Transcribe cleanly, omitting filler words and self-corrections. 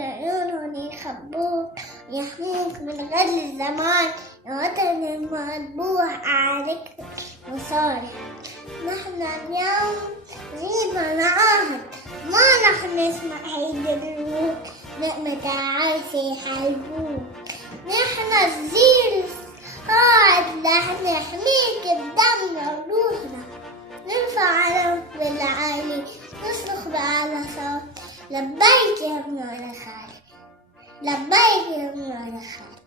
العيون يخبوك يحموك من غير الزمان، يا وطن المطبوع عليك مصالح. نحن اليوم غيبة نعاهد، ما رح نسمع يدروك نقمة عايشة يحاربوك. نحن الزير قاعد رح نحميك بدمنا وروحنا، نرفع علمك بالعالي نصرخ بأعلى صوت، لبيك يا ابن الخالق، لبيك يا ابن الخالق.